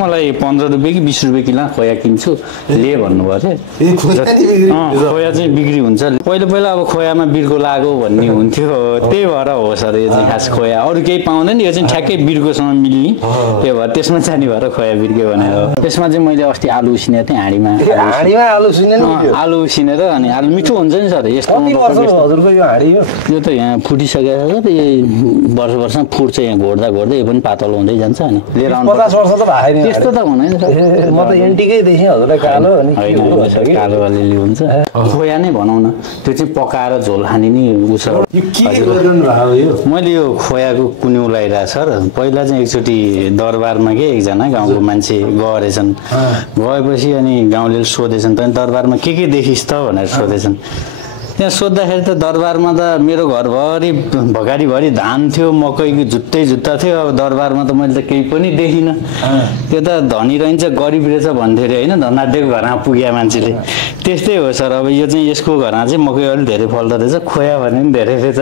मलाई 15 रुपैयाँ कि 20 रुपैयाँ किलो खोया किन्छु ले भन्नुभयो रे खोया चाहिँ बिक्री हुन्छ पहिला पहिला अब खोयामा बिर्को लाग्यो भन्ने हुन्थ्यो त्यही भएर हो सर यो चाहिँ खास खोया अरु केही पाउँदैन यो चाहिँ ठ्याक्कै बिर्कोसँग मिल्ने त्यही भएर त्यसमा जाने भएर खोया बिर्क्यो भने हो त्यसमा चाहिँ मैले अस्ति आलु उसिनेको थिएँ हाँडीमा आलु उसिने नि आलु उसिनेर अनि आलु मिठो हुन्छ नि सर यस्तो हजुरको यो हाँडी यो त यहाँ फुटिसकेको छ यही वर्षमा फुट्छ यहाँ घोड्दा घोड्दै यो पनि पातलो हुँदै जान्छ अनि लिएर आउनु 50 वर्ष त भएन त्यस्तो त हुँदैन सर म त एन्टिकै देखेँ हजुरलाई कालो अनि कालो अलिअलि हुन्छ खोया नै भनौँ न त्यो चाहिँ पकाएर झोल खाने नि उस यो के गरिरहनु भएको यो मैले यो खोयाको कुन्यु लगाइरहेको छ र पहिला चाहिँ एकचोटि दरबारमा के एकजना गाउँको मान्छे गएछन् गएपछि अनि गाउँले सोधेछन् त दरबारमा के देखिस् त भनेर सोधेछन् त्यहाँ सोद्धाखेरि त दरबारमा त मेरो घरभरि भगाडीभरि धान थियो मकैको जुत्तै जुत्ता थियो अब दरबारमा त मैले त केही पनि देखिनँ त्यो त धनी रहन्छ गरिब रहेछ भन्थ्यो अरे होइन धनाढ्यको घरमा पुग्या मान्छेले त्यस्तै हो सर अब यो चाहिँ यसको घरमा चाहिँ मकै अलिक धेरै फल्दो रहेछ खोया भने पनि धेरै रहेछ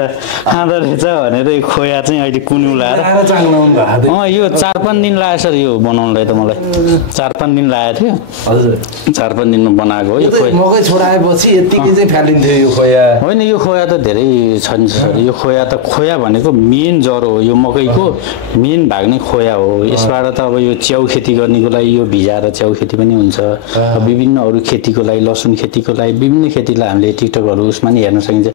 खाँदो रहेछ भनेर यो खोया चाहिँ अहिले कुन्यु लगाएर यो 4-5 दिन लाग्यो सर यो बनाउनलाई त मलाई 4-5 दिन लागेको थियो हजुर 4-5 दिनमा बनाएको हो यो मकै छोडाएपछि यतिकै चाहिँ फ्यालिन्थ्यो यो होइन यो खोया त धेरै छ नि सर यो खोया त खोया भनेको मेन जरो हो यो मकैको मेन भाग नै खोया हो यसबाट त अब यो च्याउ खेती गर्नेको लागि यो भिजाएर च्याउ खेती पनि हुन्छ विभिन्न अरू खेतीको लागि लसुन खेतीको लागि विभिन्न खेतीलाई हामीले टिकटकहरू उसमा नि हेर्न सकिन्छ